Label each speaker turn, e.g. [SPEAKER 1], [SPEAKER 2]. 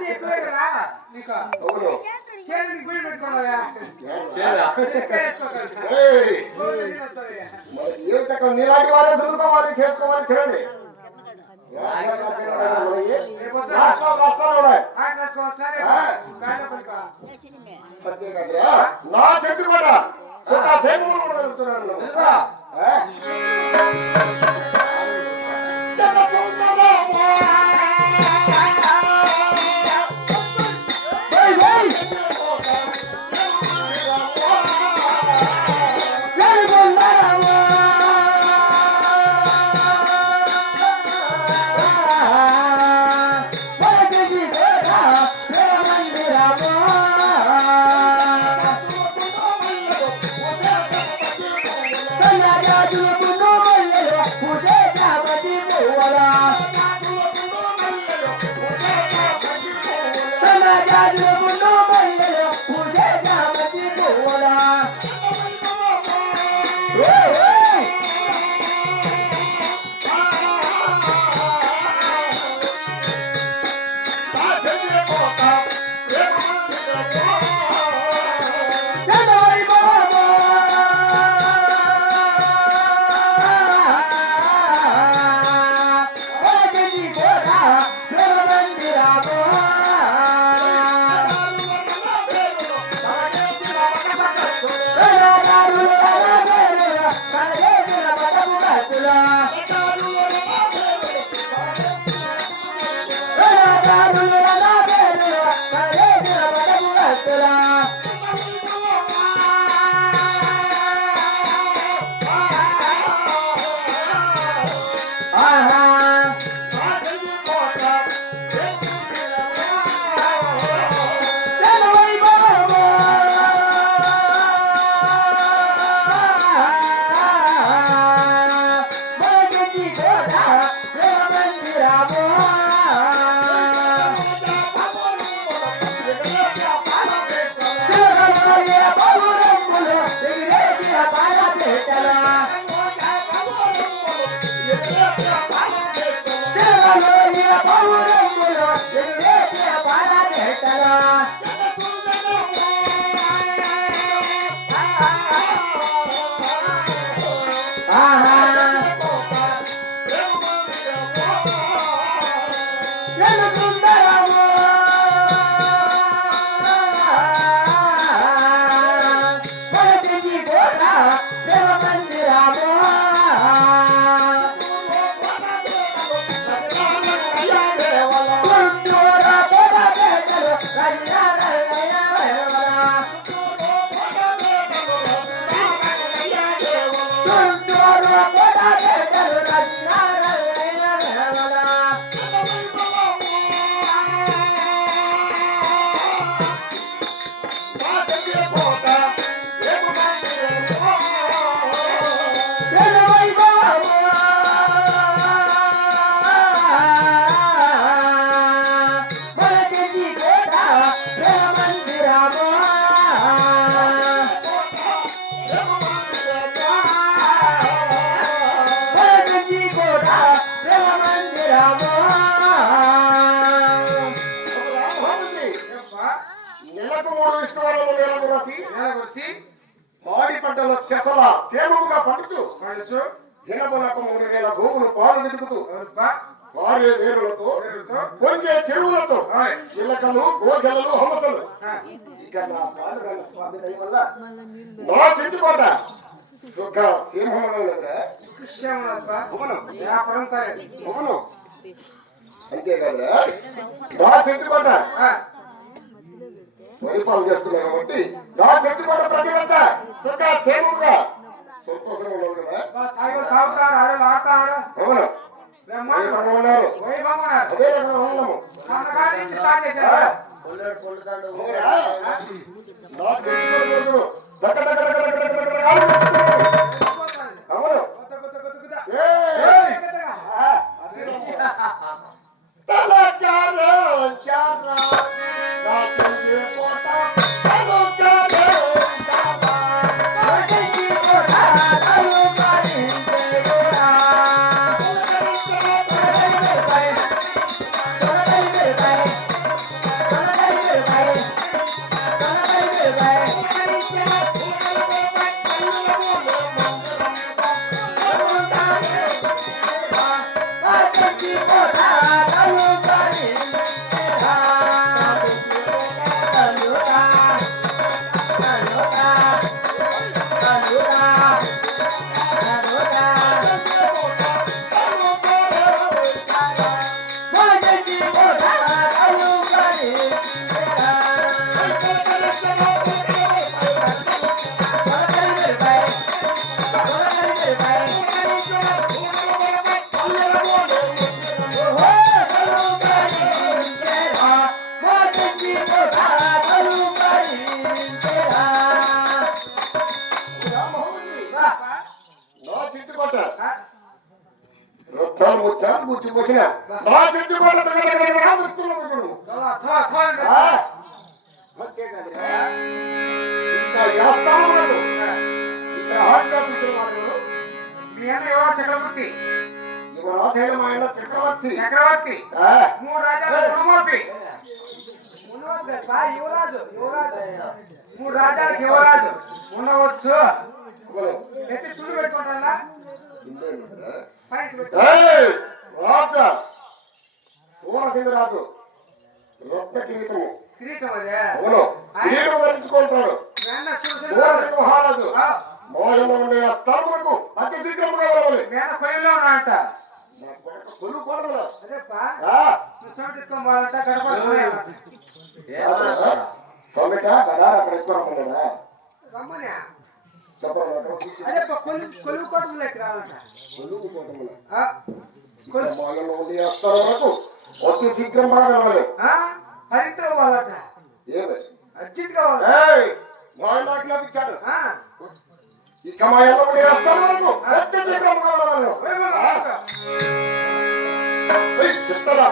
[SPEAKER 1] నువ్వే కదా? నీకు?
[SPEAKER 2] అవును.
[SPEAKER 1] చేతికి గుడి.
[SPEAKER 2] మరి ఏ విధంగా నీలాంటి వాళ్ళే చదువుకోవాలి చేసుకోవాలి. అంతేకాదురా, నా చెట్టు కూడా సేవలు కూడా Ah! Thank you.
[SPEAKER 1] నెలకొచ్చి
[SPEAKER 2] పాడి పంటల చెసల సేమముగా పండుచు
[SPEAKER 1] పడుచు
[SPEAKER 2] మూడు వేల గోవులు పాలు వెతుకుతూ? వారి వేరులతో పొంగే చెరువులతో. చిలకలు గోగెలలు హంసలు.
[SPEAKER 1] ఆ,
[SPEAKER 2] ఇక నా పాడుగల స్వామి దయ వల్ల నా చెట్టుకోట సుఖ సింహంలో అంతేకాదా నా చెట్టుకోట పరిపాలన చేస్తున్నా కాబట్టి నా చెట్టుకోట ప్రజలంతా సుఖ క్షేమంగా సంతోషంగా ఉన్నారు కదా అవునా నా చిట్టి కొట్ట రొట్టాలు ముట్టాలు ముచ్చి ముచ్చిన నా చిట్టి కొట్ట దగ్గర
[SPEAKER 1] చక్రవర్తి.
[SPEAKER 2] చక్రవర్తి.
[SPEAKER 1] మూడు రాజాలు యువరాజు యువరాజు. మూడు రాజాలకు యువరాజు. ఉండవచ్చు. ఎత్తి తుడి పెట్టుకుంటా
[SPEAKER 2] రాజా సూరసింగ రాజు. రొద్ద కిరీటము.
[SPEAKER 1] కిరీటం అదే
[SPEAKER 2] అవును. కిరీటం ధరించుకుంటాడు. సూరసింగ మహారాజు.
[SPEAKER 1] ఆ,
[SPEAKER 2] మోయంలో ఉండే ఆ స్థలములకు అతి శీఘ్రముగా వెళ్ళవాలి
[SPEAKER 1] మీ అన్న కొయ్యలో ఉన్నా అంట పోయాలంట
[SPEAKER 2] రాజా, సొమిట గడార అక్కడ ఎక్కువ రమ్మన్నాడా
[SPEAKER 1] రమ్మనే. అదేపా కొలువు కోటంలోకి రావాలంట
[SPEAKER 2] కొలువు ఇక్కడ మోయంలో ఉండే ఆ స్థలములకు అతి వెళ్ళవాలి
[SPEAKER 1] ఆ, హరితో
[SPEAKER 2] ఏమే
[SPEAKER 1] అర్జెంట్ కావాలి
[SPEAKER 2] లభించాడు ఇక మా ఉండే అతి చెప్తారా?